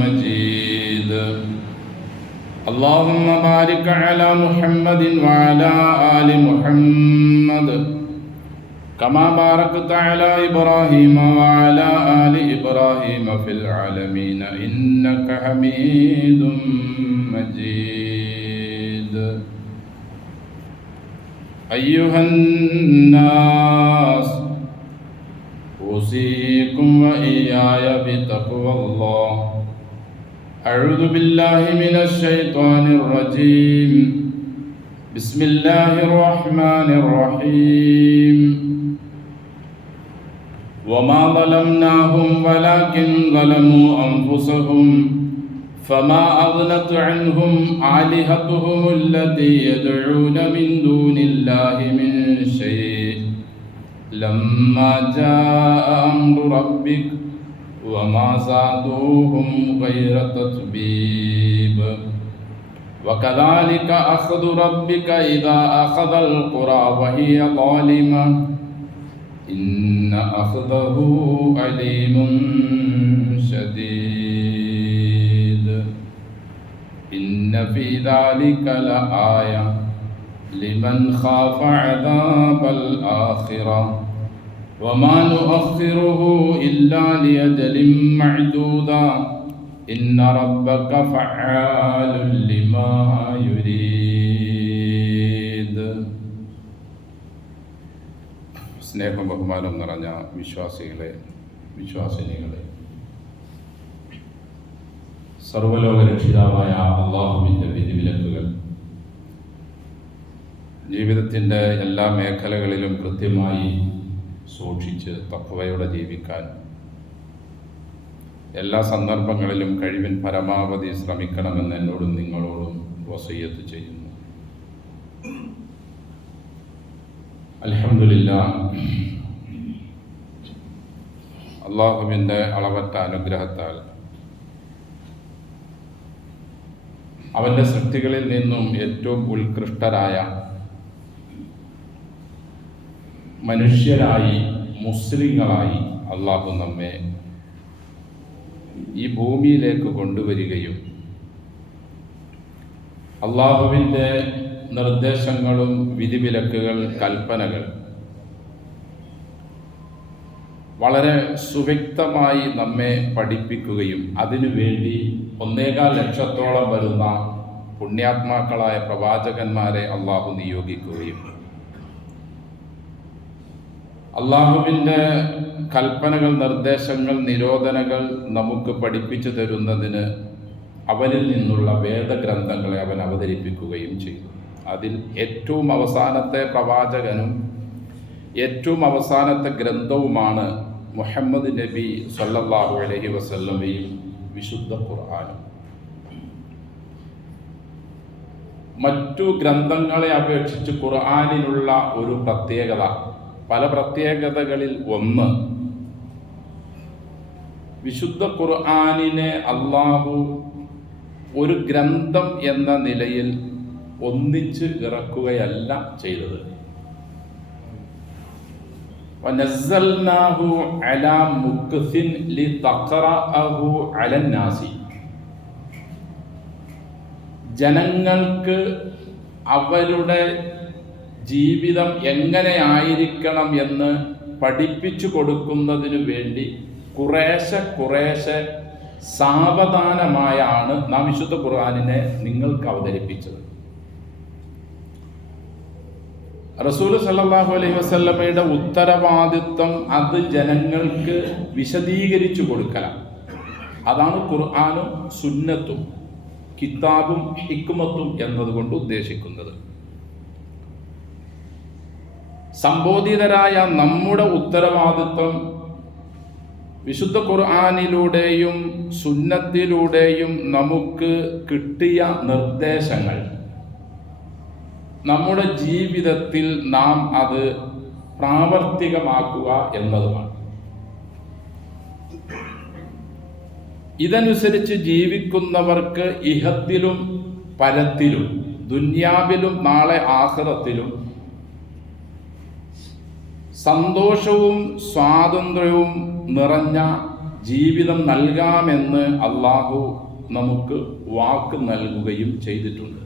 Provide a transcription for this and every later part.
مجيد اللهم بارك على محمد وعلى آل محمد كما باركت على إبراهيم وعلى آل إبراهيم في العالمين إنك حميد مجيد أيها الناس أوصيكم وإياي بتقوى الله أعوذ بالله من الشيطان الرجيم بسم الله الرحمن الرحيم وما ظلمناهم ولكن ظلموا أنفسهم فما أغنت عنهم آلهتهم التي يدعون من دون الله من شيء لما جاء أمر ربك وما زادوهم غير تتبيب وكذلك أخذ ربك إذا أخذ القرى وهي ظالمة إن أخذه أليم شديد إن في ذلك لآية لمن خاف عذاب الآخرة وما نؤخره إلا لأجل معدودا إن ربك فعال لما يريد. സ്നേഹം ബഹുമാനം നിറഞ്ഞ വിശ്വാസിനികളെ, സർവ്വലോക രക്ഷിതാവായ അല്ലാഹുവിൻ്റെ വിധിവിലക്കുകൾ ജീവിതത്തിൻ്റെ എല്ലാ മേഖലകളിലും കൃത്യമായി സൂക്ഷിച്ച് തഖ്വയോടെ ജീവിക്കാൻ എല്ലാ സന്ദർഭങ്ങളിലും കഴിവിൻ പരമാവധി ശ്രമിക്കണമെന്ന് എന്നോടും നിങ്ങളോടും വസിയ്യത്ത് ചെയ്യുന്നു. അൽഹംദുലില്ലാഹ്, അല്ലാഹുവിൻ്റെ അളവറ്റ അനുഗ്രഹത്താൽ അവൻ്റെ സൃഷ്ടികളിൽ നിന്നും ഏറ്റവും ഉത്കൃഷ്ടരായ മനുഷ്യരായി, മുസ്ലിങ്ങളായി അള്ളാഹു നമ്മെ ഈ ഭൂമിയിലേക്ക് കൊണ്ടുവരികയും അള്ളാഹുവിൻ്റെ നിർദ്ദേശങ്ങളും വിധിവിലക്കുകൾ, കൽപ്പനകൾ വളരെ സുവ്യക്തമായി നമ്മെ പഠിപ്പിക്കുകയും അതിനുവേണ്ടി 1.25 ലക്ഷത്തോളം വരുന്ന പുണ്യാത്മാക്കളായ പ്രവാചകന്മാരെ അള്ളാഹു നിയോഗിക്കുകയും അള്ളാഹുവിൻ്റെ കൽപ്പനകൾ, നിർദ്ദേശങ്ങൾ, നിരോധനകൾ നമുക്ക് പഠിപ്പിച്ചു തരുന്നതിന് അവനിൽ നിന്നുള്ള വേദഗ്രന്ഥങ്ങളെ അവൻ അവതരിപ്പിക്കുകയും ചെയ്തു. അതിൽ ഏറ്റവും അവസാനത്തെ പ്രവാചകനും ഏറ്റവും അവസാനത്തെ ഗ്രന്ഥവുമാണ് മുഹമ്മദ് നബി സല്ലല്ലാഹു അലൈഹി വസല്ലമയും വിശുദ്ധ ഖുർആനും. മറ്റു ഗ്രന്ഥങ്ങളെ അപേക്ഷിച്ച് ഖുർആനിനുള്ള ഒരു പ്രത്യേകത, പല പ്രത്യേകതകളിൽ ഒന്ന്, വിശുദ്ധ ഖുർആനിനെ അള്ളാഹു ഒരു ഗ്രന്ഥം എന്ന നിലയിൽ ഒന്നിച്ച് ഇറക്കുകയല്ല ചെയ്തത്. വനസ്സൽനാഹു അലാ മുക്സിൻ ലിതഖറഅഹു അലന്നാസി, ജനങ്ങൾക്ക് അവരുടെ ജീവിതം എങ്ങനെയായിരിക്കണം എന്ന് പഠിപ്പിച്ചു കൊടുക്കുന്നതിനു വേണ്ടി കുറേശ്ശെ സാവധാനമായാണ് നാം വിശുദ്ധ ഖുർആനിനെ നിങ്ങൾക്ക് അവതരിപ്പിച്ചത്. റസൂൽ സല്ലല്ലാഹു അലൈഹി വസല്ലമയുടെ ഉത്തരവാദിത്വം അത് ജനങ്ങൾക്ക് വിശദീകരിച്ചു കൊടുക്കലാണ്. അതാണ് ഖുർആനും സുന്നത്തും കിതാബും ഹിക്മത്തും എന്നതുകൊണ്ട് ഉദ്ദേശിക്കുന്നത്. സംബോധിതരായ നമ്മുടെ ഉത്തരവാദിത്വം വിശുദ്ധ ഖുർആനിലൂടെയും സുന്നത്തിലൂടെയും നമുക്ക് കിട്ടിയ നിർദ്ദേശങ്ങൾ നമ്മുടെ ജീവിതത്തിൽ നാം അത് പ്രാവർത്തികമാക്കുക എന്നതുമാണ്. ഇതനുസരിച്ച് ജീവിക്കുന്നവർക്ക് ഇഹത്തിലും പരത്തിലും, ദുന്യാവിലും നാളെ ആഖിറത്തിലും സന്തോഷവും സ്വാതന്ത്ര്യവും നിറഞ്ഞ ജീവിതം നൽകാമെന്ന് അള്ളാഹു നമുക്ക് വാക്ക് നൽകുകയും ചെയ്തിട്ടുണ്ട്.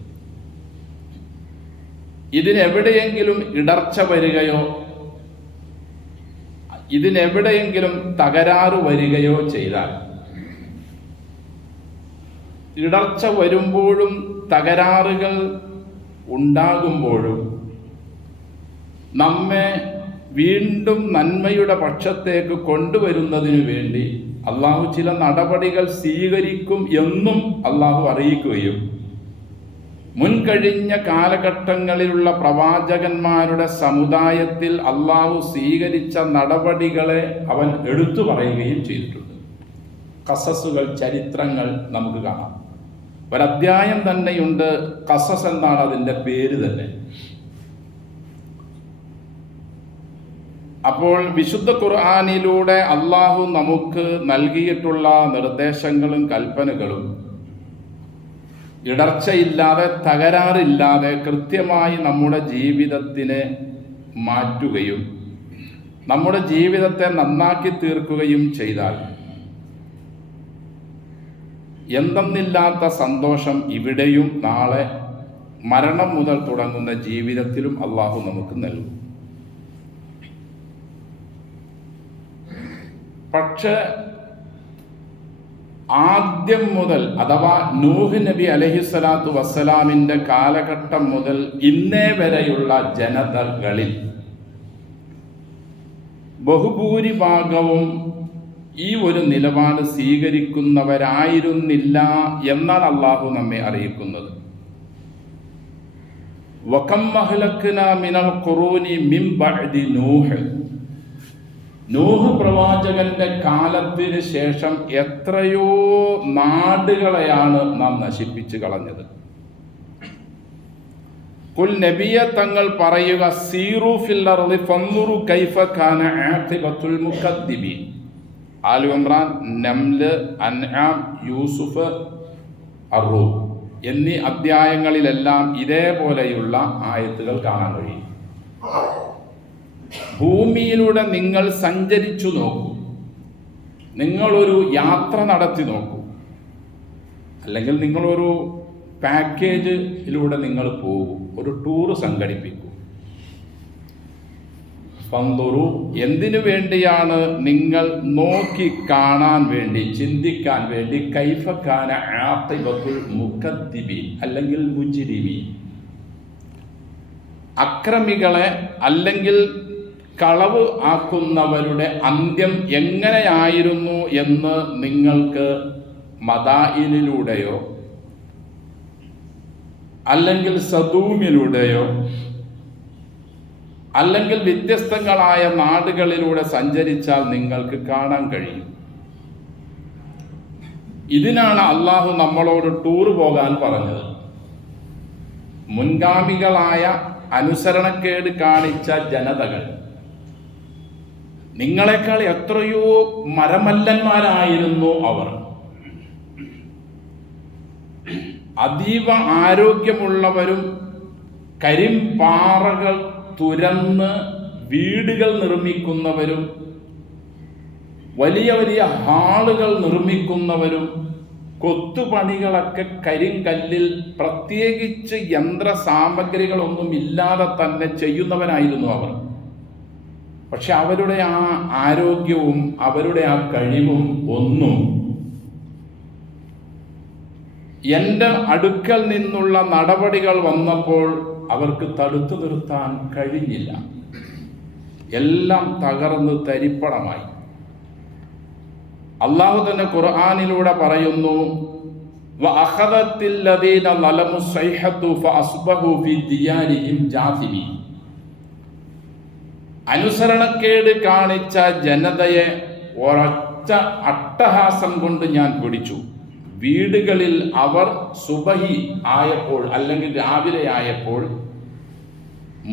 ഇതിനെവിടെയെങ്കിലും ഇടർച്ച വരികയോ ഇതിനെവിടെയെങ്കിലും തകരാറ് വരികയോ ചെയ്താൽ, ഇടർച്ച വരുമ്പോഴും തകരാറുകൾ ഉണ്ടാകുമ്പോഴും നമ്മെ വീണ്ടും നന്മയുടെ പക്ഷത്തേക്ക് കൊണ്ടുവരുന്നതിനു വേണ്ടി അള്ളാഹു ചില നടപടികൾ സ്വീകരിക്കും എന്നും അള്ളാഹു അറിയിക്കുകയും മുൻകഴിഞ്ഞ കാലഘട്ടങ്ങളിലുള്ള പ്രവാചകന്മാരുടെ സമുദായത്തിൽ അള്ളാഹു സ്വീകരിച്ച നടപടികളെ അവൻ എടുത്തു പറയുകയും ചെയ്തിട്ടുണ്ട്. ഖസസുകൾ, ചരിത്രങ്ങൾ നമുക്ക് കാണാം. ഒരധ്യായം തന്നെയുണ്ട്, ഖസസ് എന്നാണ് അതിൻ്റെ പേര് തന്നെ. അപ്പോൾ വിശുദ്ധ ഖുർആനിലൂടെ അള്ളാഹു നമുക്ക് നൽകിയിട്ടുള്ള നിർദ്ദേശങ്ങളും കൽപ്പനകളും ഇടർച്ചയില്ലാതെ, തകരാറില്ലാതെ കൃത്യമായി നമ്മുടെ ജീവിതത്തിനെ മാറ്റുകയും നമ്മുടെ ജീവിതത്തെ നന്നാക്കി തീർക്കുകയും ചെയ്താൽ എന്തെന്നില്ലാത്ത സന്തോഷം ഇവിടെയും നാളെ മരണം മുതൽ തുടങ്ങുന്ന ജീവിതത്തിലും അള്ളാഹു നമുക്ക് നൽകും. പക്ഷെ ആദ്യം മുതൽ, അഥവാ നൂഹ് നബി അലൈഹിസ്സലാത്തു വസ്സലാമിൻ്റെ കാലഘട്ടം മുതൽ ഇന്നേ വരെയുള്ള ജനതകളിൽ ബഹുഭൂരിഭാഗവും ഈ ഒരു നിലപാട് സ്വീകരിക്കുന്നവരായിരുന്നില്ല എന്നാണ് അള്ളാഹു നമ്മെ അറിയിക്കുന്നത്. വകം അഹ്ലക്നാ മിനൽ ഖുറൂനി മിൻ ബഅദി നൂഹ്. നൂഹ് പ്രവാചകന്റെ കാലത്തിന് ശേഷം എത്രയോ നാടുകളെയാണ് നാം നശിപ്പിച്ചു കളഞ്ഞത്. ഖുൽ നബിയെ തങ്ങൾ പറയുക, സീറു ഫിൽ അർളി ഫൻദുറു കൈഫ കാന ആഖിബത്തുൽ മുകദ്ദിബീൻ. ആൽ ഇംറാൻ, നംല്, അൻആം, യൂസുഫ്, അർ-റൂം എന്നീ അധ്യായങ്ങളിലെല്ലാം ഇതേപോലെയുള്ള ആയത്തുകൾ കാണാൻ കഴിയും. ഭൂമിയിലൂടെ നിങ്ങൾ സഞ്ചരിച്ചു നോക്കൂ, നിങ്ങളൊരു യാത്ര നടത്തി നോക്കൂ, അല്ലെങ്കിൽ നിങ്ങളൊരു പാക്കേജിലൂടെ നിങ്ങൾ പോകൂ, ഒരു ടൂറ് സംഘടിപ്പിക്കൂ. ഫൻദുറു, എന്തിനു വേണ്ടിയാണ്? നിങ്ങൾ നോക്കി കാണാൻ വേണ്ടി, ചിന്തിക്കാൻ വേണ്ടി. കൈഫ കാന ആഖിബത്തുൽ മുകദ്ദിബീൻ അല്ലെങ്കിൽ മുജ്രിമീൻ, അക്രമികളെ അല്ലെങ്കിൽ കളവ് ആക്കുന്നവരുടെ അന്ത്യം എങ്ങനെയായിരുന്നു എന്ന് നിങ്ങൾക്ക് മദായിനിലൂടെയോ അല്ലെങ്കിൽ സദൂമിലൂടെയോ അല്ലെങ്കിൽ വ്യത്യസ്തങ്ങളായ നാടുകളിലൂടെ സഞ്ചരിച്ചാൽ നിങ്ങൾക്ക് കാണാൻ കഴിയും. ഇതിനാണ് അള്ളാഹു നമ്മളോട് ടൂർ പോകാൻ പറഞ്ഞത്. മുൻഗാമികളായ അനുസരണക്കേട് കാണിച്ച ജനതകൾ നിങ്ങളെക്കാൾ എത്രയോ മരമല്ലന്മാരായിരുന്നു അവർ. അതീവ ആരോഗ്യമുള്ളവരും കരിമ്പാറകൾ തുരന്ന് വീടുകൾ നിർമ്മിക്കുന്നവരും വലിയ വലിയ ഹാളുകൾ നിർമ്മിക്കുന്നവരും കൊത്തുപണികളൊക്കെ കരിങ്കല്ലിൽ പ്രത്യേകിച്ച് യന്ത്ര സാമഗ്രികളൊന്നും ഇല്ലാതെ തന്നെ ചെയ്യുന്നവരായിരുന്നു അവർ. പക്ഷെ അവരുടെ ആ ആരോഗ്യവും അവരുടെ ആ കഴിവും ഒന്നും എൻ്റെ അടുക്കൽ നിന്നുള്ള നടപടികൾ വന്നപ്പോൾ അവർക്ക് തടുത്തു നിർത്താൻ കഴിഞ്ഞില്ല. എല്ലാം തകർന്ന് തരിപ്പണമായി. അള്ളാഹു തന്നെ ഖുർആനിലൂടെ പറയുന്നു, വഅഖദത്തിൽ ലദീന ളലമു സൈഹതു ഫഅസ്ബഹു ഫി ദിയാരിഹിം ജാഥിമീൻ. അനുസരണക്കേട് കാണിച്ച ജനതയെ ഒരൊറ്റ അട്ടഹാസം കൊണ്ട് ഞാൻ പിടിച്ചു. വീടുകളിൽ അവർ സുബഹി ആയപ്പോൾ അല്ലെങ്കിൽ രാവിലെ ആയപ്പോൾ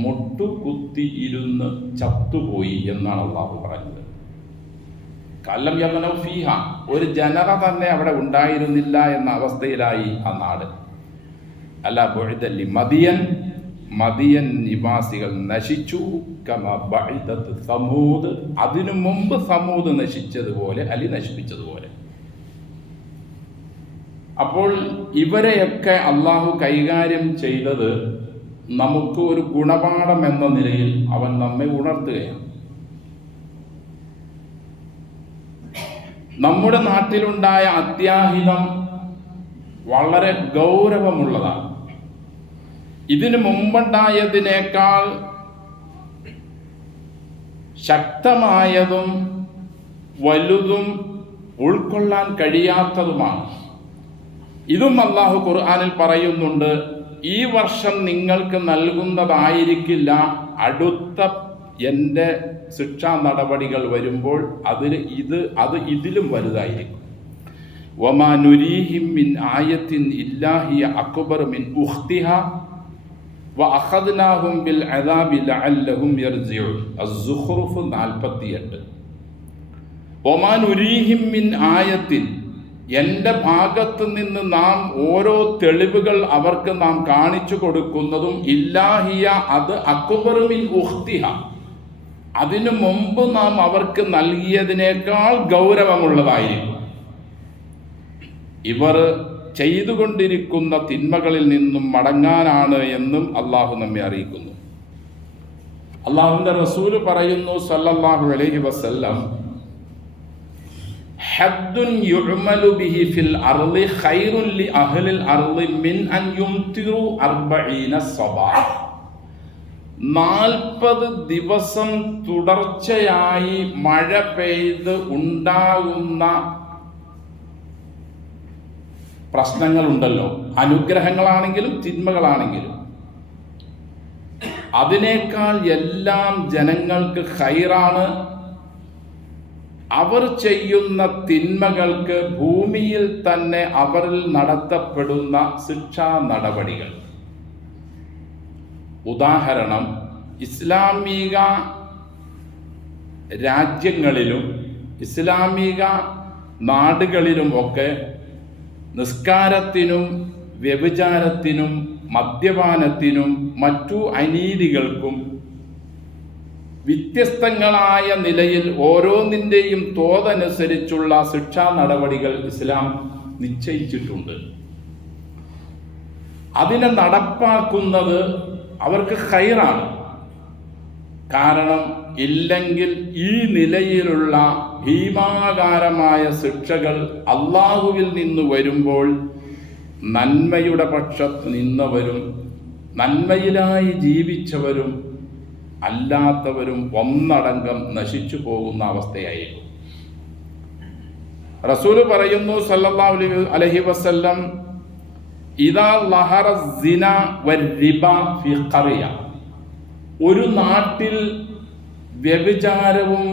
മുട്ടുകുത്തി ഇരുന്ന് ചത്തുപോയി എന്നാണ് അള്ളാഹു പറഞ്ഞത്. കല്ലം യമനൗ ഫീഹ, ഒരു ജനത തന്നെ അവിടെ ഉണ്ടായിരുന്നില്ല എന്ന അവസ്ഥയിലായി ആ നാട്. അല്ല ബുഇദലി മദിയൻ മദിയൻ നിവാസികൾ നശിച്ചു. കമാ ബഅദത് സമൂദ്, അതിനു മുമ്പ് സമൂദ് നശിച്ചതുപോലെ, നശിപ്പിച്ചതുപോലെ. അപ്പോൾ ഇവരെയൊക്കെ അള്ളാഹു കൈകാര്യം ചെയ്തത് നമുക്ക് ഒരു ഗുണപാഠം എന്ന നിലയിൽ അവൻ നമ്മെ ഉണർത്തുകയാണ്. നമ്മുടെ നാട്ടിലുണ്ടായ അത്യാഹിതം വളരെ ഗൗരവമുള്ളതാണ്. ഇതിനു മുമ്പുണ്ടായതിനേക്കാൾ ശക്തമായതും വലുതും ഉൾക്കൊള്ളാൻ കഴിയാത്തതുമാണ്. ഇതും അല്ലാഹു ഖുർആനിൽ പറയുന്നുണ്ട്. ഈ വർഷം നിങ്ങൾക്ക് നൽകുന്നതായിരിക്കില്ല അടുത്ത എൻ്റെ ശിക്ഷാ നടപടികൾ വരുമ്പോൾ അത് ഇതിലും വലുതായിരിക്കും. വമാ നുരീഹിം മിൻ ആയത്തിൻ ഇല്ലാഹിയ അക്ബർ മിൻ ഉഖ്തിഹാ വഅഖദ്നാഹും ബിൽ അദാബി ലഅല്ലഹും യർജിഊൻ. അസ്-സുഖ്റുഫ് 48. വമാ നുരീഹിം മിൻ ആയത്തിൻ, എൻ്റെ ഭാഗത്ത് നിന്ന് നാം ഓരോ തെളിവുകൾ അവർക്ക് നാം കാണിച്ചു കൊടുക്കുന്നതും ഇല്ലാഹിയ, അത് അക്ബർ മിൻ ഉഖ്തിഹാ, അതിനു മുമ്പ് നാം അവർക്ക് നൽകിയതിനേക്കാൾ ഗൗരവമുള്ളതായിരിക്കും. ഇവർ ചെയ്തുകൊണ്ടിരിക്കുന്ന തിന്മകളിൽ നിന്നും മടങ്ങാനാണ് എന്നും അള്ളാഹു നമ്മെ അറിയിക്കുന്നു. അള്ളാഹുവിൻ്റെ റസൂല് പറയുന്നു സല്ലല്ലാഹു അലൈഹി വസല്ലം, ഹദ്ദുൻ യുഅ്മലു ബിഹി ഫിൽ അർളി ഖൈറുൻ ലി അഹ്ലിൽ അർളി മിൻ അൻ യുംതിറു 40 സബാഹ്. 40 ദിവസം തുടർച്ചയായി മഴ പെയ്ത് ഉണ്ടാകുന്ന പ്രശ്നങ്ങളുണ്ടല്ലോ, അനുഗ്രഹങ്ങളാണെങ്കിലും തിന്മകളാണെങ്കിലും, അതിനേക്കാൾ എല്ലാം ജനങ്ങൾക്ക് ഖൈറാണ് അവർ ചെയ്യുന്ന തിന്മകൾക്ക് ഭൂമിയിൽ തന്നെ അവരിൽ നടത്തപ്പെടുന്ന ശിക്ഷാ നടപടികൾ. ഉദാഹരണം, ഇസ്ലാമിക രാജ്യങ്ങളിലും ഇസ്ലാമിക നാടുകളിലും ഒക്കെ നിസ്കാരത്തിനും വ്യഭിചാരത്തിനും മദ്യപാനത്തിനും മറ്റു അനീതികൾക്കും വ്യത്യസ്തങ്ങളായ നിലയിൽ ഓരോന്നിൻ്റെയും തോതനുസരിച്ചുള്ള ശിക്ഷാ നടപടികൾ ഇസ്ലാം നിശ്ചയിച്ചിട്ടുണ്ട്. അതിനെ നടപ്പാക്കുന്നത് അവർക്ക് ഖൈറാണ്. കാരണം ഇല്ലെങ്കിൽ ഈ നിലയിലുള്ള ഭീമാകാരമായ ശിക്ഷകൾ അള്ളാഹുവിൽ നിന്ന് വരുമ്പോൾ നന്മയുടെ പക്ഷത്ത് നിന്നവരും നന്മയിലായി ജീവിച്ചവരും അല്ലാത്തവരും ഒന്നടങ്കം നശിച്ചു പോകുന്ന അവസ്ഥയായിരിക്കും. റസൂല് പറയുന്നു സല്ലല്ലാഹു അലൈഹി വസല്ലം, ഇദാ ലഹറ സിന വരിബ ഫി ഖറിയ, ഒരു നാട്ടിൽ വ്യഭിചാരവും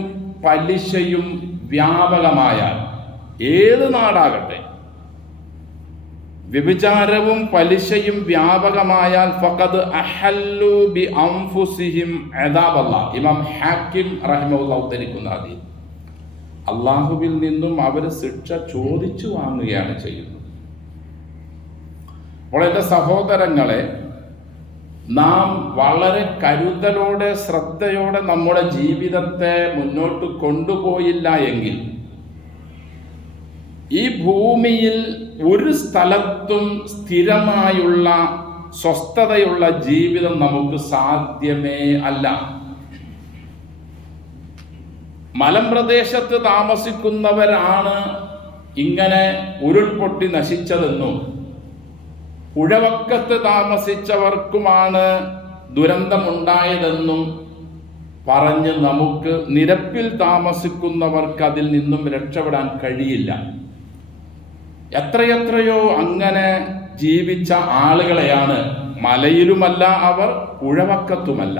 പലിശയും വ്യാപകമായാൽ, ഏത് നാടാകട്ടെ, വ്യഭിചാരവും പലിശയും വ്യാപകമായാൽ ഫഖദ് അഹല്ലു ബി അൻഫുസിഹിം അദാബല്ലാഹ്. ഇമാം ഹാക്കിം റഹിമഹുല്ലാഹ് ഉദ്ധരിക്കുന്ന ഹദീസ്. അള്ളാഹുവിൽ നിന്നും അവർ ശിക്ഷ ചോദിച്ചു വാങ്ങുകയാണ് ചെയ്യുന്നത്. അപ്പോൾ എൻ്റെ സഹോദരങ്ങളെ, നാം വളരെ കരുതലോടെ ശ്രദ്ധയോടെ നമ്മുടെ ജീവിതത്തെ മുന്നോട്ട് കൊണ്ടുപോയില്ല എങ്കിൽ ഈ ഭൂമിയിൽ ഒരു സ്ഥലത്തും സ്ഥിരമായുള്ള സ്വസ്ഥതയുള്ള ജീവിതം നമുക്ക് സാധ്യമേ അല്ല. മലമ്പ്രദേശത്ത് താമസിക്കുന്നവരാണ് ഇങ്ങനെ ഉരുൾപൊട്ടി നശിച്ചതെന്നും പുഴവക്കത്ത് താമസിച്ചവർക്കുമാണ് ദുരന്തമുണ്ടായതെന്നും പറഞ്ഞ് നമുക്ക് നിരപ്പിൽ താമസിക്കുന്നവർക്ക് അതിൽ നിന്നും രക്ഷപ്പെടാൻ കഴിയില്ല. എത്രയെത്രയോ അങ്ങനെ ജീവിച്ച ആളുകളെയാണ്, മലയിലുമല്ല അവർ, പുഴവക്കത്തുമല്ല,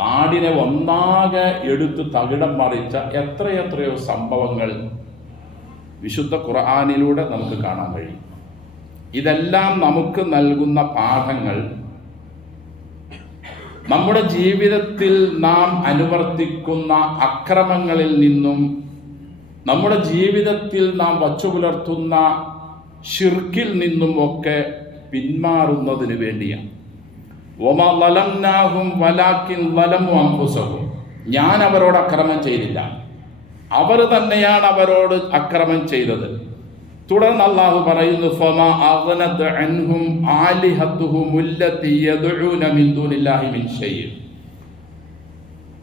നാടിനെ ഒന്നാകെ എടുത്ത് തകിടം മറിച്ച എത്രയെത്രയോ സംഭവങ്ങൾ വിശുദ്ധ ഖുർആനിലൂടെ നമുക്ക് കാണാൻ കഴിയും. ഇതെല്ലാം നമുക്ക് നൽകുന്ന പാഠങ്ങൾ നമ്മുടെ ജീവിതത്തിൽ നാം അനുവർത്തിക്കുന്ന അക്രമങ്ങളിൽ നിന്നും നമ്മുടെ ജീവിതത്തിൽ നാം വച്ചുപുലർത്തുന്ന ശിർക്കിൽ നിന്നും ഒക്കെ പിന്മാറുന്നതിന് വേണ്ടിയാണ്. വമാ ലലംനാഹും വലാകിൻ ലലമു അൻഫുസഹും, ഞാൻ അവരോട് അക്രമം ചെയ്തില്ല, അവർ തന്നെയാണ് അവരോട് അക്രമം ചെയ്തത്. തുടർന്ന് അല്ലാഹു പറയുന്നു, ഫമാ അഗ്നത് അൻഹും ആലിഹത്തുഹും അല്ലതി യദ്ഊന മിൻ ദൂനില്ലാഹി മിൻ ശൈഇ,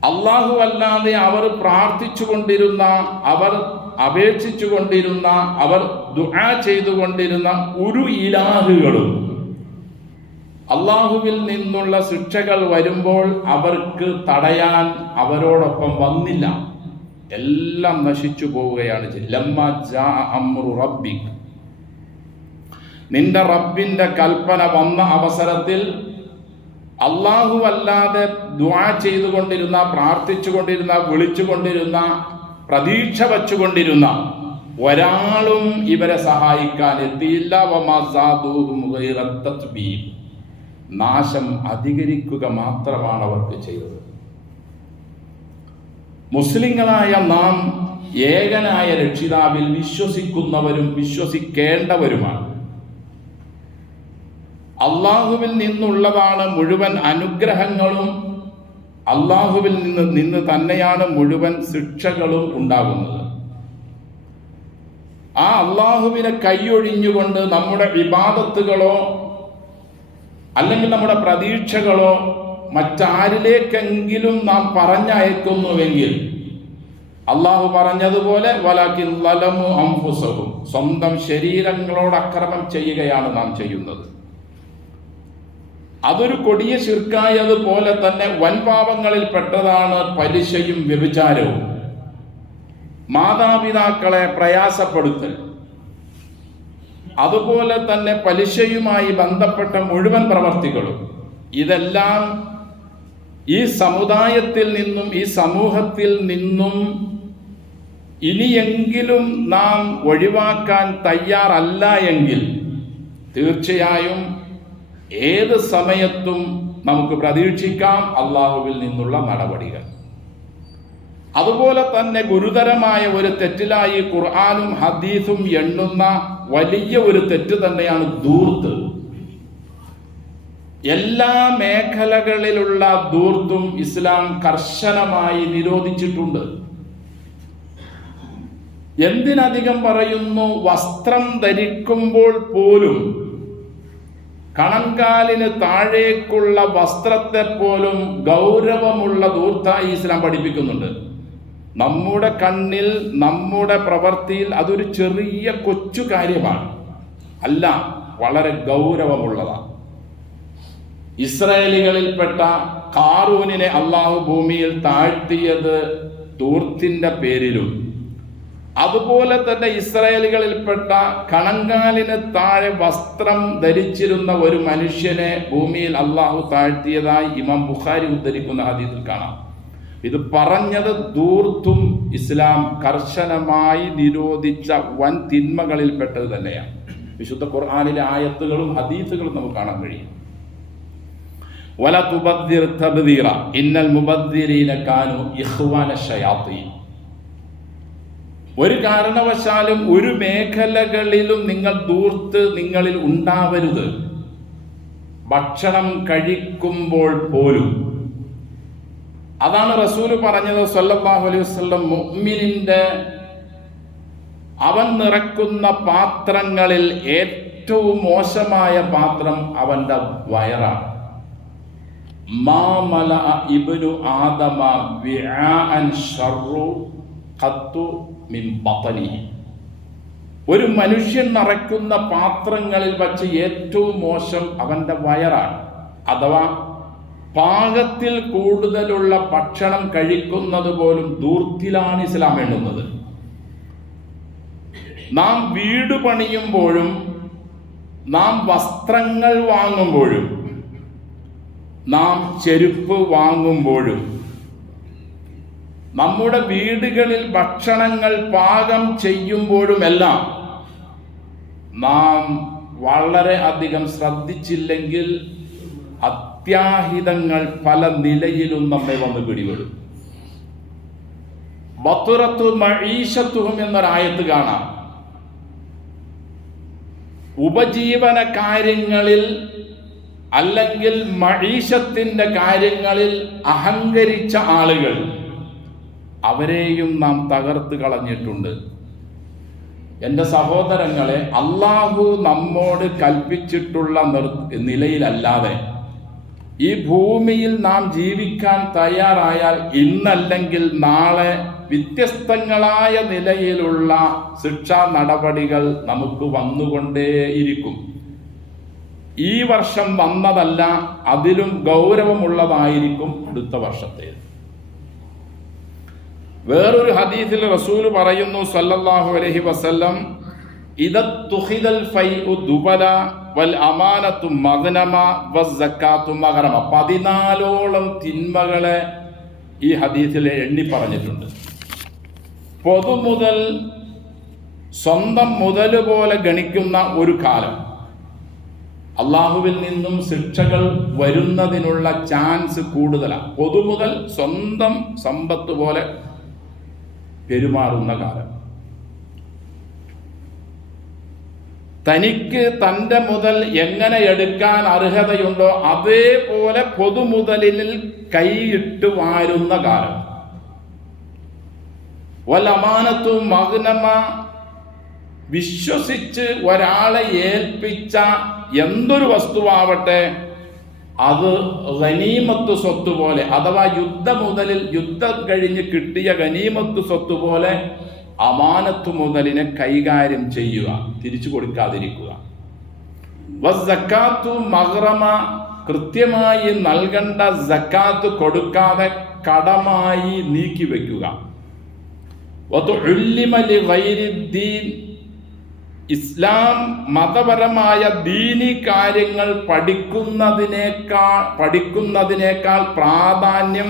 അല്ലാഹു അല്ലാതെ അവർ പ്രാർത്ഥിച്ചുകൊണ്ടിരുന്ന, അവർ അപേക്ഷിച്ചുകൊണ്ടിരുന്ന, അവർ ദുആ ചെയ്തുകൊണ്ടിരുന്ന ഒരു ഇലാഹുകളും അല്ലാഹുവിൽ നിന്നുള്ള ശിക്ഷകൾ വരുമ്പോൾ അവർക്ക് തടയാൻ അവരോടൊപ്പം വന്നില്ല. എല്ലാം നശിച്ചു പോവുകയാണ്. ലമ്മാ ജാ അംറു റബ്ബിക്, നിന്റെ റബ്ബിന്റെ കൽപ്പന വന്ന അവസരത്തിൽ അല്ലാഹു അല്ലാതെ ദുആ ചെയ്തുകൊണ്ടിരുന്ന, പ്രാർത്ഥിച്ചുകൊണ്ടിരുന്ന, വിളിച്ചുകൊണ്ടിരുന്ന, പ്രതീക്ഷ വച്ചുകൊണ്ടിരുന്ന ഒരാളും ഇവരെ സഹായിക്കാൻ എത്തിയില്ല. വമാ സാദൂഹും ഗൈറ തത്ബീബ്, നാശം അധികരിക്കുക മാത്രമാണ് അവർക്ക് ചെയ്തത്. മുസ്ലിങ്ങളായ നാം ഏകനായ രക്ഷിതാവിൽ വിശ്വസിക്കുന്നവരും വിശ്വസിക്കേണ്ടവരുമാണ്. അള്ളാഹുവിൽ നിന്നുള്ളതാണ് മുഴുവൻ അനുഗ്രഹങ്ങളും, അള്ളാഹുവിൽ നിന്ന് തന്നെയാണ് മുഴുവൻ ശിക്ഷകളും ഉണ്ടാകുന്നത്. ആ അള്ളാഹുവിനെ കൈയൊഴിഞ്ഞുകൊണ്ട് നമ്മുടെ ഇബാദത്തുകളോ അല്ലെങ്കിൽ നമ്മുടെ പ്രതീക്ഷകളോ മറ്റാരിലേക്കെങ്കിലും നാം പറഞ്ഞയക്കുന്നുവെങ്കിൽ അള്ളാഹു പറഞ്ഞതുപോലെ വലാകിൻ ലലമു അൻഫുസഹും, സ്വന്തം ശരീരങ്ങളോട് അക്രമം ചെയ്യുകയാണ് നാം ചെയ്യുന്നത്. അതൊരു കൊടിയ ശിർക്കായതുപോലെ തന്നെ വൻപാപങ്ങളിൽ പെട്ടതാണ് പലിശയും വ്യഭിചാരവും. മാതാപിതാക്കളെ പ്രയാസപ്പെടുത്തൽ, അതുപോലെ തന്നെ പലിശയുമായി ബന്ധപ്പെട്ട മുഴുവൻ പ്രവർത്തികളും, ഇതെല്ലാം ഈ സമുദായത്തിൽ നിന്നും, ഈ സമൂഹത്തിൽ നിന്നും ഇനിയെങ്കിലും നാം ഒഴിവാക്കാൻ തയ്യാറല്ല എങ്കിൽ തീർച്ചയായും ഏത് സമയത്തും നമുക്ക് പ്രതീക്ഷിക്കാം അള്ളാഹുവിൽ നിന്നുള്ള നടപടികൾ. അതുപോലെ തന്നെ ഗുരുതരമായ ഒരു തെറ്റിലായി ഖുർആനും ഹദീസും എണ്ണുന്ന വലിയ ഒരു തെറ്റ് തന്നെയാണ് ധൂർത്ത്. എല്ലാ മേഖലകളിലുള്ള ധൂർത്തും ഇസ്ലാം കർശനമായി നിരോധിച്ചിട്ടുണ്ട്. എന്തിനധികം പറയുന്നു, വസ്ത്രം ധരിക്കുമ്പോൾ പോലും കണങ്കാലിന് താഴേക്കുള്ള വസ്ത്രത്തെ പോലും ഗൗരവമുള്ള ധൂർത്തായി ഇസ്ലാം പഠിപ്പിക്കുന്നുണ്ട്. നമ്മുടെ കണ്ണിൽ, നമ്മുടെ പ്രവൃത്തിയിൽ അതൊരു ചെറിയ കൊച്ചു കാര്യമാണ്, അല്ല, വളരെ ഗൗരവമുള്ളതാണ്. ഇസ്രായേലികളിൽപ്പെട്ട ഖാറൂനിനെ അള്ളാഹു ഭൂമിയിൽ താഴ്ത്തിയത് ധൂർത്തിന്റെ പേരിലും, അതുപോലെ തന്നെ ഇസ്രായേലികളിൽപ്പെട്ട കണങ്കാലിന് താഴെ വസ്ത്രം ധരിച്ചിരുന്ന ഒരു മനുഷ്യനെ ഭൂമിയിൽ അള്ളാഹു താഴ്ത്തിയതായി ഇമാം ബുഖാരി ഉദ്ധരിക്കുന്ന ഹദീസിൽ കാണാം. ഇത് പറഞ്ഞത് ധൂർത്തും ഇസ്ലാം കർശനമായി നിരോധിച്ച വൻ തിന്മകളിൽപ്പെട്ടത് തന്നെയാണ്. വിശുദ്ധ ഖുർആനിലെ ആയത്തുകളും ഹദീസുകളും നമുക്ക് കാണാൻ കഴിയും. വല തുബദ്ദിർ തബ്ദീറ ഇന്നൽ മുബദ്ദിരീന കാനൂ ഇഖ്വാന ശയാത്തീൻ. ഒരു കാരണവശാലും ഒരു മേഖലകളിലും നിങ്ങൾ ധൂർത്ത് നിങ്ങളിൽ ഉണ്ടാവരുത്. ഭക്ഷണം കഴിക്കുമ്പോൾ പോലും അതാണ് റസൂല് പറഞ്ഞത് സല്ലല്ലാഹു അലൈഹി വസല്ലം, മുഅ്മിനിന്റെ അവൻ നിറക്കുന്ന പാത്രങ്ങളിൽ ഏറ്റവും മോശമായ പാത്രം അവന്റെ വയറാണ്. മാ മലഅ ഇബ്നു ആദമ വിആഅൻ ശർറു ഖത്തു മിൻ ബത്നിഹി. ഒരു മനുഷ്യൻ നിറയ്ക്കുന്ന പാത്രങ്ങളിൽ വച്ച് ഏറ്റവും മോശം അവന്റെ വയറാണ്. അഥവാ പാകത്തിൽ കൂടുതലുള്ള ഭക്ഷണം കഴിക്കുന്നത് പോലും ധൂർത്തിലാണ് ഇസ്ലാം എണ്ണുന്നത്. നാം വീട് പണിയുമ്പോഴും, നാം വസ്ത്രങ്ങൾ വാങ്ങുമ്പോഴും, നാം ചെരുപ്പ് വാങ്ങുമ്പോഴും, നമ്മുടെ വീടുകളിൽ ഭക്ഷണങ്ങൾ പാകം ചെയ്യുമ്പോഴുമെല്ലാം നാം വളരെ അധികം ശ്രദ്ധിച്ചില്ലെങ്കിൽ അത്യാഹിതങ്ങൾ പല നിലയിലും നമ്മെ വന്ന് പിടിപെടും. ബത്തുറത്തു മഈശത്തുഹും എന്നൊരായത്ത് കാണാം. ഉപജീവന കാര്യങ്ങളിൽ അല്ലെങ്കിൽ മഈശത്തിൻ്റെ കാര്യങ്ങളിൽ അഹങ്കരിച്ച ആളുകൾ, അവരെയും നാം തകർത്ത് കളഞ്ഞിട്ടുണ്ട്. എൻ്റെ സഹോദരങ്ങളെ, അള്ളാഹു നമ്മോട് കൽപ്പിച്ചിട്ടുള്ള നിലയിലല്ലാതെ ഈ ഭൂമിയിൽ നാം ജീവിക്കാൻ തയ്യാറായാൽ ഇന്നല്ലെങ്കിൽ നാളെ വ്യത്യസ്തങ്ങളായ നിലയിലുള്ള ശിക്ഷാ നടപടികൾ നമുക്ക് വന്നുകൊണ്ടേയിരിക്കും. ഈ വർഷം വന്നതല്ല, അതിലും ഗൗരവമുള്ളതായിരിക്കും അടുത്ത വർഷത്തേത്. വേറൊരു ഹദീസിൽ റസൂൽ പറയുന്നു സല്ലല്ലാഹു അലൈഹി വസല്ലം, ഇദത്തുഖിദൽ ഫൈഉ ദുബല വൽ അമാനത്തു മഗ്നമ വസ്സക്കാത്തു മഗ്റമ. 14ഓളം തിന്മകളെ ഈ ഹദീസിൽ എണ്ണി പറഞ്ഞിട്ടുണ്ട്. പൊതുമുതൽ സ്വന്തം മുതൽ പോലെ ഗണിക്കുന്ന ഒരു കാലം, അള്ളാഹുവിൽ നിന്നും ശിക്ഷകൾ വരുന്നതിനുള്ള ചാൻസ് കൂടുതലാണ്. പൊതുമുതൽ സ്വന്തം സമ്പത്ത് പോലെ പെരുമാറുന്ന കാലം. തനിക്ക് തൻ്റെ മുതൽ എങ്ങനെ എടുക്കാൻ അർഹതയുണ്ടോ അതേപോലെ പൊതുമുതലിൽ കൈയിട്ട് വാരുന്ന കാലം. വൽ അമാനത്തു മഗ്നമ, വിശ്വസിച്ച് ഒരാളെ ഏൽപ്പിച്ച എന്തൊരു വസ്തുവാവട്ടെ അത് ഗനീമത്ത് സ്വത്ത് പോലെ, അഥവാ യുദ്ധം കഴിഞ്ഞ് കിട്ടിയ ഗനീമത്ത് സ്വത്ത് പോലെ അമാനത്ത് മുതലിനെ കൈകാര്യം ചെയ്യുക, തിരിച്ചു കൊടുക്കാതിരിക്കുക. വസ്സക്കാത്തു മഗ്റമ, കൃത്യമായി നൽകേണ്ട സക്കാത്ത് കൊടുക്കാതെ കടമായി നീക്കി വെക്കുക. വതുഉല്ലിമ ലിഗൈരിദ്ദീൻ, ഇസ്ലാം മതപരമായ ദീനി കാര്യങ്ങൾ പഠിക്കുന്നതിനേക്കാൾ പ്രാധാന്യം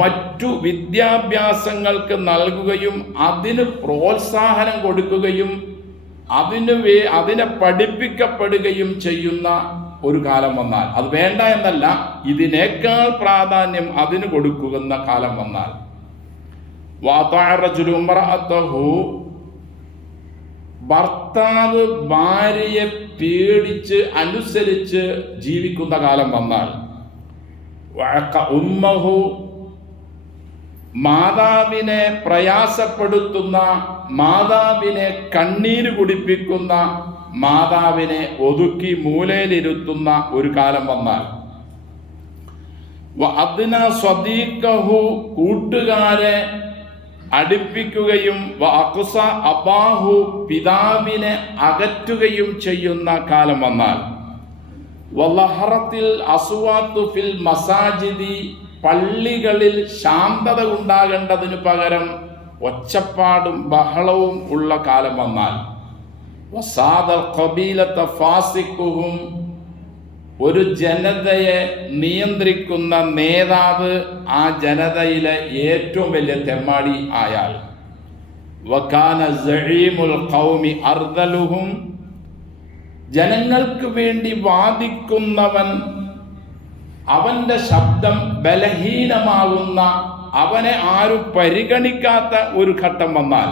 മറ്റു വിദ്യാഭ്യാസങ്ങൾക്ക് നൽകുകയും അതിന് പ്രോത്സാഹനം കൊടുക്കുകയും അതിനെ പഠിപ്പിക്കപ്പെടുകയും ചെയ്യുന്ന ഒരു കാലം വന്നാൽ, അത് വേണ്ട എന്നല്ല, ഇതിനേക്കാൾ പ്രാധാന്യം അതിന് കൊടുക്കുന്ന കാലം വന്നാൽ, ഭർത്താവ് ഭാര്യയെ പേടിച്ച് അനുസരിച്ച് ജീവിക്കുന്ന കാലം വന്നാൽ, ഉമ്മഹു, മാതാവിനെ പ്രയാസപ്പെടുത്തുന്ന, മാതാവിനെ കണ്ണീര് കുടിപ്പിക്കുന്ന, മാതാവിനെ ഒതുക്കി മൂലയിലിരുത്തുന്ന ഒരു കാലം വന്നാൽ, അദ്ന സ്വദീഖഹു, കൂട്ടുകാരെ അടുപ്പിക്കുകയും അഖ്സ അബാഹു, പിതാവിനെ അകറ്റുകയും ചെയ്യുന്ന കാലം വന്നാൽ, വലഹറത്തിൽ അസ്വാത്തു ഫിൽ മസാജിദി, പള്ളികളിൽ ശാന്തത ഉണ്ടാകേണ്ടതിനു പകരം ഒച്ചപ്പാടും ബഹളവും ഉള്ള കാലം വന്നാൽ, വസാദൽ ഖബീലത ഫാസിഖുഹും, ഒരു ജനതയെ നിയന്ത്രിക്കുന്ന നേതാവ് ആ ജനതയിലെ ഏറ്റവും വലിയ തെമ്മാടി ആയാൽ, വകാന സഈമുൽ ഖൗമി അർദലുഹും, ജനങ്ങൾക്ക് വേണ്ടി വാദിക്കുന്നവൻ, അവന്റെ ശബ്ദം ബലഹീനമാകുന്ന, അവനെ ആരും പരിഗണിക്കാത്ത ഒരു ഘട്ടം വന്നാൽ,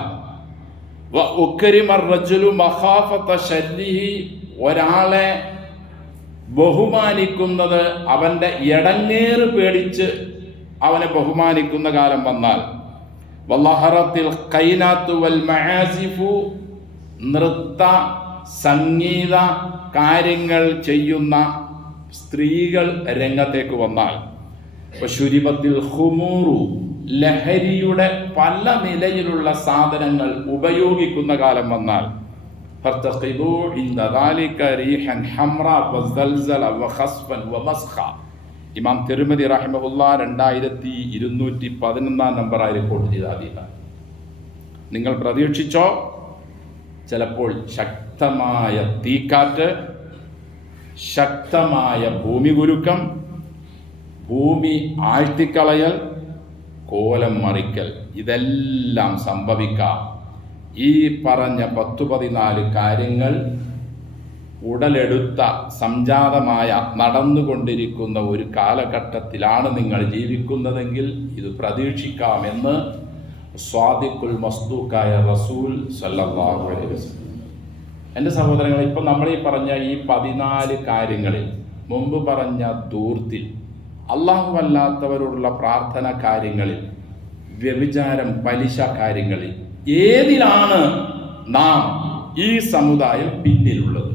വഉക്രിമർ റജുലു മഖാഫത ശർരിഹി, ഒരാളെ ബഹുമാനിക്കുന്നത് അവന്റെ ഇടങ്ങേറ് പേടിച്ച് അവനെ ബഹുമാനിക്കുന്ന കാലം വന്നാൽ, വലഹറത്തിൽ ഖൈനാത്തു വൽ മആസിഫു, നൃത്ത സംഗീത കാര്യങ്ങൾ ചെയ്യുന്ന സ്ത്രീകൾ രംഗത്തേക്ക് വന്നാൽ, ശുരിബത്തിൽ ഖുമൂറു, ലഹരിയുടെ പല നിലയിലുള്ള സാധനങ്ങൾ ഉപയോഗിക്കുന്ന കാലം വന്നാൽ, ഇമാം തിരുമതി റഹിമഹുല്ലാ 2211 നമ്പറായി റിപ്പോർട്ട് ചെയ്ത ഹദീസാണ്. നിങ്ങൾ പ്രതീക്ഷിച്ചോ, ചിലപ്പോൾ ശക്തമായ തീക്കാറ്റ്, ശക്തമായ ഭൂമി കുലുക്കം, ഭൂമി ആഴ്ത്തിക്കളയൽ, കോലം മറിക്കൽ, ഇതെല്ലാം സംഭവിക്കാം. ഈ പറഞ്ഞ 10-14 കാര്യങ്ങൾ ഉടലെടുത്ത സംജാതമായ നടന്നുകൊണ്ടിരിക്കുന്ന ഒരു കാലഘട്ടത്തിലാണ് നിങ്ങൾ ജീവിക്കുന്നതെങ്കിൽ ഇത് പ്രതീക്ഷിക്കാമെന്ന് സ്വാദിഖുൽ മസ്ദൂഖായ റസൂൽ സല്ലല്ലാഹു അലൈഹി വസല്ലം. എൻ്റെ സഹോദരങ്ങളെ, ഇപ്പം നമ്മൾ ഈ പറഞ്ഞ ഈ 14 കാര്യങ്ങളിൽ മുമ്പ് പറഞ്ഞ ധൂർത്തിൽ, അല്ലാഹുവല്ലാത്തവരോടുള്ള പ്രാർത്ഥന കാര്യങ്ങളിൽ, വ്യഭിചാരം, പലിശ കാര്യങ്ങളിൽ ഏതിലാണ് നാം ഈ സമുദായം പിന്നിലുള്ളത്?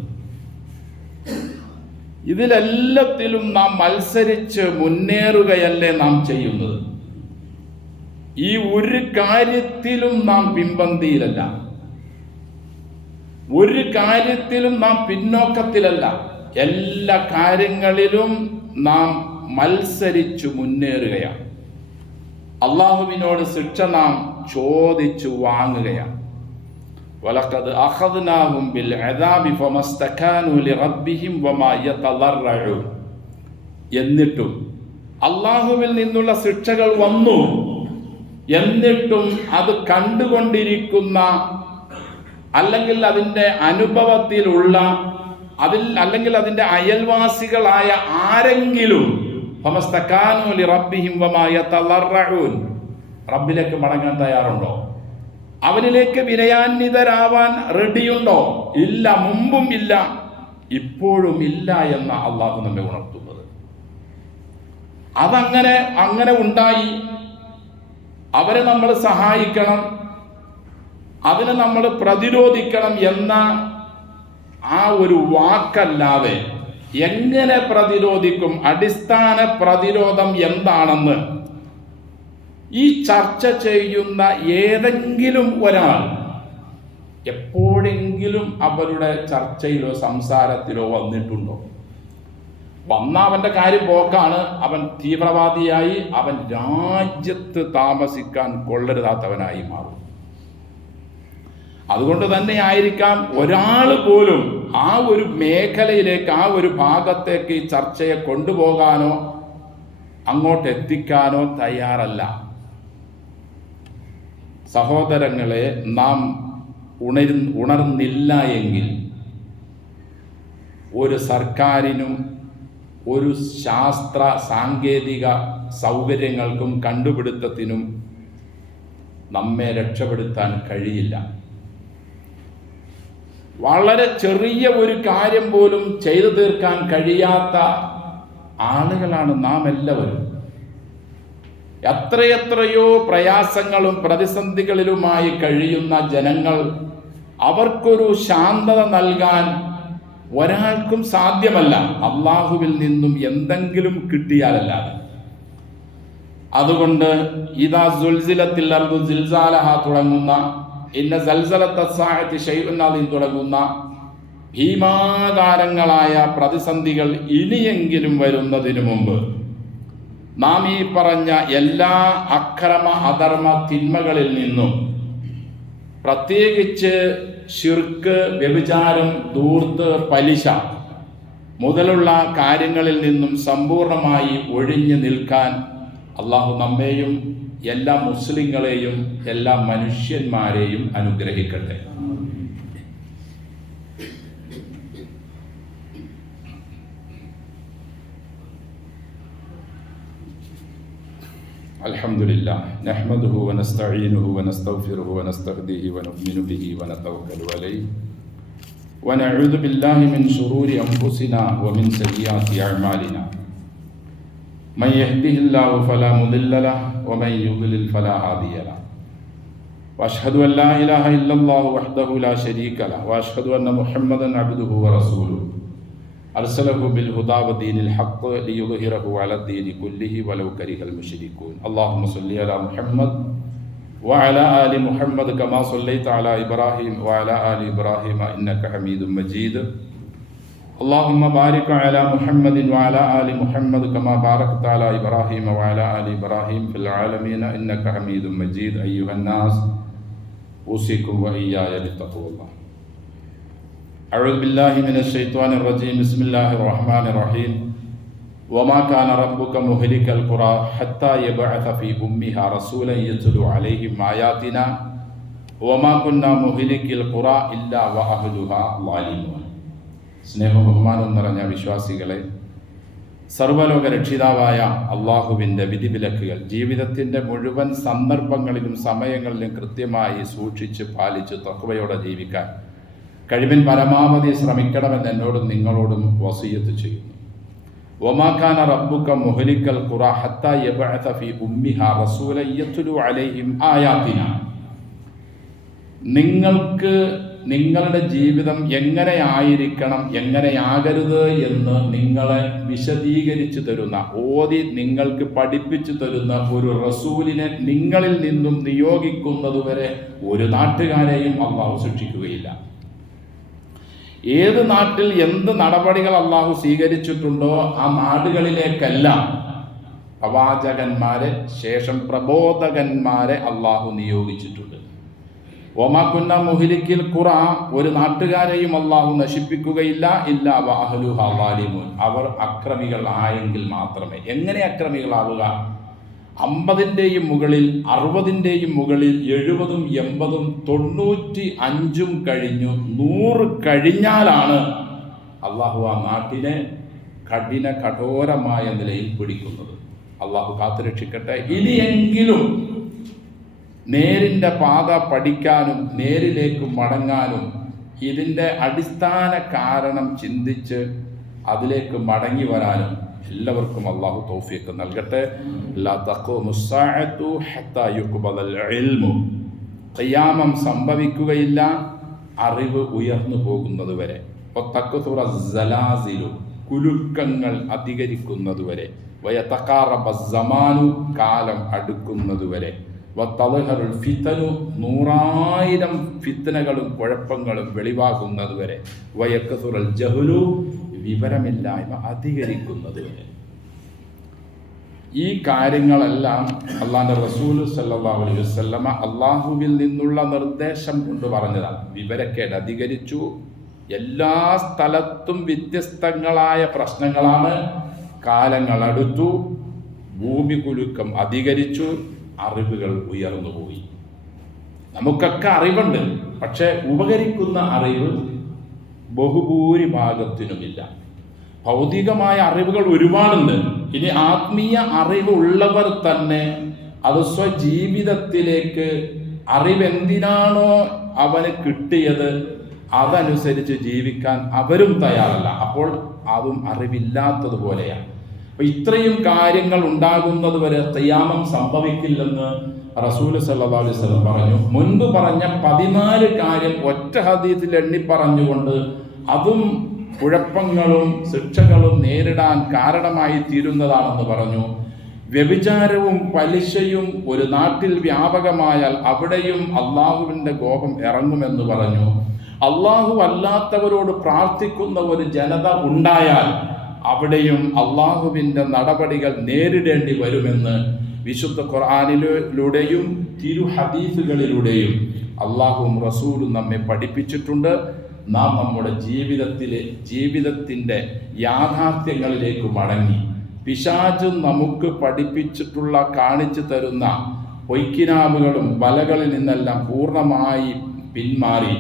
ഇതിലെല്ലാത്തിലും നാം മത്സരിച്ച് മുന്നേറുകയല്ലേ നാം ചെയ്യുന്നത്? ഈ ഒരു കാര്യത്തിലും നാം പിൻപന്തിയിലല്ല, ഒരു കാര്യത്തിലും നാം പിന്നോക്കത്തിലല്ല. എല്ലാ കാര്യങ്ങളിലും നാം മത്സരിച്ചു മുന്നേറുകയാണ്. അള്ളാഹുവിനോട് ശിക്ഷ നാം ചോദിച്ചു വാങ്ങുകയാണ്. വലഖദ് അഖദ്നാഹും ബിൽ അദാബി ഫമസ്തകാനു ലിറബ്ബിഹിം വമാ യതളറഊൻ. എന്നിട്ടും അള്ളാഹുവിൽ നിന്നുള്ള ശിക്ഷകൾ വന്നു, എന്നിട്ടും അത് കണ്ടുകൊണ്ടിരിക്കുന്ന, അല്ലെങ്കിൽ അതിൻ്റെ അനുഭവത്തിലുള്ള, അല്ലെങ്കിൽ അതിൻ്റെ അയൽവാസികളായ ആരെങ്കിലും ഫമസ്തകാനു ലിറബ്ബിഹിം വമാ യതളറഊൻ, റബ്ബിലേക്ക് മടങ്ങാൻ തയ്യാറുണ്ടോ? അവനിലേക്ക് വിനയാന്വിതരാവാൻ റെഡിയുണ്ടോ? ഇല്ല, മുമ്പും ഇല്ല, ഇപ്പോഴും ഇല്ല എന്ന അള്ളാഹു നമ്മെ ഉണർത്തുന്നത്. അങ്ങനെ ഉണ്ടായി. അവരെ നമ്മൾ സഹായിക്കണം, അതിനെ നമ്മൾ പ്രതിരോധിക്കണം എന്ന ആ ഒരു വാക്കല്ലാതെ എങ്ങനെ പ്രതിരോധിക്കും? അടിസ്ഥാന പ്രതിരോധം എന്താണെന്ന് ഈ ചർച്ച ചെയ്യുന്ന ഏതെങ്കിലും ഒരാൾ എപ്പോഴെങ്കിലും അവരുടെ ചർച്ചയിലോ സംസാരത്തിലോ വന്നിട്ടുണ്ടോ? വന്ന അവൻ്റെ കാര്യം പോക്കാണ്. അവൻ തീവ്രവാദിയായി, അവൻ രാജ്യത്ത് താമസിക്കാൻ കൊള്ളരുതാത്തവനായി മാറും. അതുകൊണ്ട് തന്നെ ആയിരിക്കാം ഒരാൾ പോലും ആ ഒരു മേഖലയിലേക്ക്, ആ ഒരു ഭാഗത്തേക്ക് ഈ ചർച്ചയെ കൊണ്ടുപോകാനോ അങ്ങോട്ട് എത്തിക്കാനോ തയ്യാറല്ല. സഹോദരങ്ങളെ, നാം ഉണർന്നില്ല എങ്കിൽ ഒരു സർക്കാരിനും ഒരു ശാസ്ത്ര സാങ്കേതിക സൗകര്യങ്ങൾക്കും കണ്ടുപിടുത്തത്തിനും നമ്മെ രക്ഷപ്പെടുത്താൻ കഴിയില്ല. വളരെ ചെറിയ ഒരു കാര്യം പോലും ചെയ്തു തീർക്കാൻ കഴിയാത്ത ആളുകളാണ് നാം എല്ലാവരും. എത്രയെത്രയോ പ്രയാസങ്ങളും പ്രതിസന്ധികളിലുമായി കഴിയുന്ന ജനങ്ങൾ, അവർക്കൊരു ശാന്തത നൽകാൻ ഒരാൾക്കും സാധ്യമല്ല, അള്ളാഹുവിൽ നിന്നും എന്തെങ്കിലും കിട്ടിയാലല്ലാതെ. അതുകൊണ്ട് ഇദാ സുൽസിലത്തിൽ അർദു സിൽസാലഹ തുടങ്ങുന്ന, ഇന്ന സൽസലത്ത സാഅത്തി ശൈഉൻ അദീം തുടങ്ങുന്ന ഭീമാകാരങ്ങളായ പ്രതിസന്ധികൾ ഇനിയെങ്കിലും വരുന്നതിനു മുമ്പ് നാം ഈ പറഞ്ഞ എല്ലാ അക്രമ അധർമ്മ തിന്മകളിൽ നിന്നും, പ്രത്യേകിച്ച് ശിർക്ക്, വ്യഭിചാരം, ധൂർത്ത്, പലിശ മുതലുള്ള കാര്യങ്ങളിൽ നിന്നും സമ്പൂർണമായി ഒഴിഞ്ഞു നിൽക്കാൻ അള്ളാഹു നമ്മെയും എല്ലാ മുസ്ലിങ്ങളെയും എല്ലാ മനുഷ്യന്മാരെയും അനുഗ്രഹിക്കട്ടെ. അൽഹംദുലില്ലാഹ് നഹ്മദുഹു വനസ്തഈനുഹു വനസ്തഗ്ഫിറുഹു വനസ്തഹ്ദിഹി വനുഅ്മിനു ബിഹി വനതവക്കലു അലൈഹി വനഊദു ബില്ലാഹി മിൻ ശുറൂരി അൻഫുസിനാ വമിൻ സയ്യിആതി അഅ്മാലിനാ മൻ യഹ്ദിഹില്ലാഹു ഫലാ മുദില്ല ലഹു വമൻ യുദ്ലിൽ ഫലാ ഹാദിയ ലഹു വഅശ്ഹദു അൻ ലാ ഇലാഹ ഇല്ലല്ലാഹു വഹ്ദഹു ലാ ശരീക ലഹു വഅശ്ഹദു അന്ന മുഹമ്മദൻ അബ്ദുഹു വറസൂലുഹു അർസലഹു ബിൽ ഹുദാ വദീനിൽ ഹഖ് ലിയുദ്ഹിറഹു അലദ്ദീനി കുല്ലിഹി വലൗ കരിഹൽ മുശ്രികൂൻ. അല്ലാഹുമ്മ സ്വല്ലി അലാ മുഹമ്മദ് വഅലാ ആലി മുഹമ്മദ് കമാ സ്വല്ലൈത അലാ ഇബ്രാഹിം വഅലാ ആലി ഇബ്രാഹിം ഇന്നക ഹമീദും മജീദ്. അല്ലാഹുമ്മ ബാരിക് അലാ മുഹമ്മദിൻ വഅലാ ആലി മുഹമ്മദ് കമാ ബാരക്ത അലാ ഇബ്രാഹിം വഅലാ ആലി ഇബ്രാഹിം ഫിൽ ആലമീന ഇന്നക ഹമീദും മജീദ്. അയ്യുഹന്നാസ് ഊസികും വഇയ്യായ ബിത്തഖ്വല്ലാഹ്. أعوذ بالله من الشيطان الرجيم. بسم الله الرحمن الرحيم. وما كان ربك مهلك القرى حتى يبعث في أمها رسولا يتلو عليهم آياتنا وما كنا مهلك القرى إلا وأهلها ظالمون. സ്നേഹവും ബഹുമാനവും നിറഞ്ഞ വിശ്വാസികളെ, സർവ്വലോക രക്ഷിതാവായ അള്ളാഹുവിൻ്റെ വിധിവിലക്കുകൾ ജീവിതത്തിൻ്റെ മുഴുവൻ സന്ദർഭങ്ങളിലും സമയങ്ങളിലും കൃത്യമായി സൂക്ഷിച്ച് പാലിച്ച് തഖ്വയോടെ ജീവിക്കാൻ കഴിവിൻ പരമാവധി ശ്രമിക്കണമെന്ന് എന്നോടും നിങ്ങളോടും വസിയ്യത്ത് ചെയ്യുന്നു. വമാ കാന റബ്ബുക മുഹ്ലിക്കൽ ഖുറ ഹത്താ യബ്അസ ഫീ ഉമ്മിഹാ റസൂലൻ യത്ലു അലൈഹിം ആയാതിനാ. നിങ്ങൾക്ക് നിങ്ങളുടെ ജീവിതം എങ്ങനെയായിരിക്കണം, എങ്ങനെയാകരുത് എന്ന് നിങ്ങളെ വിശദീകരിച്ചു തരുന്ന, ഓതി നിങ്ങൾക്ക് പഠിപ്പിച്ചു തരുന്ന ഒരു റസൂലിനെ നിങ്ങളിൽ നിന്നും നിയോഗിക്കുന്നതുവരെ ഒരു നാട്ടുകാരെയും അള്ളാഹു ശിക്ഷിക്കുകയില്ല. ഏത് നാട്ടിൽ എന്ത് നടപടികൾ അള്ളാഹു സ്വീകരിച്ചിട്ടുണ്ടോ ആ നാടുകളിലേക്കെല്ലാം പ്രവാചകന്മാരെ, ശേഷം പ്രബോധകന്മാരെ അള്ളാഹു നിയോഗിച്ചിട്ടുണ്ട്. വമാ കുന്ന മുഹ്ലിക്കിൽ ഖുറ, ഒരു നാട്ടുകാരെയും അള്ളാഹു നശിപ്പിക്കുകയില്ല, ഇല്ലാ വഅഹ്ലുഹാ ളാലിമൂൻ, അവർ അക്രമികൾ ആയെങ്കിൽ മാത്രമേ. എങ്ങനെ അക്രമികളാവുക? 50ൻ്റെയും മുകളിൽ, 60ൻ്റെയും മുകളിൽ, 70ഉം 80ഉം 95ഉം കഴിഞ്ഞു 100 കഴിഞ്ഞാലാണ് അള്ളാഹു ആ നാട്ടിനെ കഠോരമായ നിലയിൽ പിടിക്കുന്നത്. അള്ളാഹു കാത്തുരക്ഷിക്കട്ടെ. ഇനിയെങ്കിലും നേരിൻ്റെ പാത പഠിക്കാനും നേരിലേക്ക് മടങ്ങാനും ഇതിൻ്റെ അടിസ്ഥാന കാരണം ചിന്തിച്ച് അതിലേക്ക് മടങ്ങി വരാനും എല്ലാവർക്കും അള്ളാഹു തൗഫീഖ് നൽകട്ടെ. ലാ തഖൂമുസ് സാഅതു ഹത്താ യുഖ്ബലൽ ഇൽമു, ഖിയാമം സംഭവിക്കുകയില്ല അറിവ് ഉയർന്നു പോകുന്നത് വരെ. വതക്സുറ സലാസിലു, കുലുക്കങ്ങൾ അധികരിക്കുന്നത് വരെ. വയതഖാറബ സമാനു, കാലം അടുക്കുന്നത് വരെ. വതളഹറുൽ ഫിതനു, 100,000 ഫിത്നകളും കുഴപ്പങ്ങളും വെളിവാകുന്നത് വരെ. വയക്സുറൽ ജഹ്ലു, വിവരമില്ലായ്മ അധികരിക്കുന്നത് വരെ. ഈ കാര്യങ്ങളെല്ലാം അള്ളാഹുവിൻ്റെ റസൂൽ സല്ലല്ലാഹു അലൈഹി വസല്ലമ അള്ളാഹുവിൽ നിന്നുള്ള നിർദ്ദേശം കൊണ്ട് പറഞ്ഞതാണ്. വിവരക്കേട് അധികരിച്ചു, എല്ലാ സ്ഥലത്തും വ്യത്യസ്തങ്ങളായ പ്രശ്നങ്ങളാണ്. കാലങ്ങൾ അടുത്തു, ഭൂമി കുലുക്കം അധികരിച്ചു, അറിവുകൾ ഉയർന്നുപോയി. നമുക്കൊക്കെ അറിവുണ്ട്, പക്ഷെ ഉപകരിക്കുന്ന അറിവ് ബഹുഭൂരിഭാഗത്തിനുമില്ല. ഭൗതികമായ അറിവുകൾ ഒരുപാടുണ്ട്. ഇനി ആത്മീയ അറിവ് ഉള്ളവർ തന്നെ അത് സ്വജീവിതത്തിലേക്ക് അറിവെന്തിനാണോ അവന് കിട്ടിയത് അതനുസരിച്ച് ജീവിക്കാൻ അവരും തയ്യാറല്ല. അപ്പോൾ അതും അറിവില്ലാത്തതുപോലെയാണ്. അപ്പൊ ഇത്രയും കാര്യങ്ങൾ ഉണ്ടാകുന്നത് വരെ ഖിയാമം സംഭവിക്കില്ലെന്ന് റസൂൽ സല്ലല്ലാഹു അലൈഹി വസല്ലം പറഞ്ഞു. മുൻപ് പറഞ്ഞ 14 കാര്യം ഒറ്റ ഹദീസിൽ എണ്ണി പറഞ്ഞുകൊണ്ട് അതും കുഴപ്പങ്ങളും ശിക്ഷകളും നേരിടാൻ കാരണമായി തീരുന്നതാണെന്ന് പറഞ്ഞു. വ്യഭിചാരവും പലിശയും ഒരു നാട്ടിൽ വ്യാപകമായാൽ അവിടെയും അള്ളാഹുവിൻ്റെ കോപം ഇറങ്ങുമെന്ന് പറഞ്ഞു. അള്ളാഹു അല്ലാത്തവരോട് പ്രാർത്ഥിക്കുന്ന ഒരു ജനത ഉണ്ടായാൽ അവിടെയും അള്ളാഹുവിൻ്റെ നടപടികൾ നേരിടേണ്ടി വരുമെന്ന് വിശുദ്ധ ഖുർആനിലൂടെയും തിരു ഹദീസുകളിലൂടെയും അള്ളാഹുവും റസൂലും നമ്മെ പഠിപ്പിച്ചിട്ടുണ്ട്. നാം നമ്മുടെ ജീവിതത്തിൻ്റെ യാഥാർത്ഥ്യങ്ങളിലേക്ക് മടങ്ങി പിശാച് നമുക്ക് പഠിപ്പിച്ചിട്ടുള്ള, കാണിച്ചു തരുന്ന പൊയ്ക്കിനാവുകളും വലകളിൽ നിന്നെല്ലാം പൂർണ്ണമായി പിന്മാറി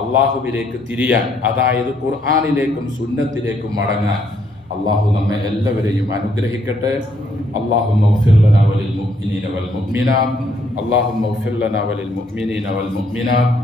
അള്ളാഹുവിലേക്ക് തിരിയാൻ, അതായത് ഖുർആനിലേക്കും സുന്നത്തിലേക്കും മടങ്ങാൻ അള്ളാഹു നമ്മെ എല്ലാവരെയും അനുഗ്രഹിക്കട്ടെ. അല്ലാഹുമ്മ ഗ്ഫിർ ലനാ വലിൽ മുഅ്മിനീന വൽ മുഅ്മിനാത്ത്, അല്ലാഹുമ്മ ഗ്ഫിർ ലനാ വലിൽ മുഅ്മിനീന വൽ മുഅ്മിനാത്ത്.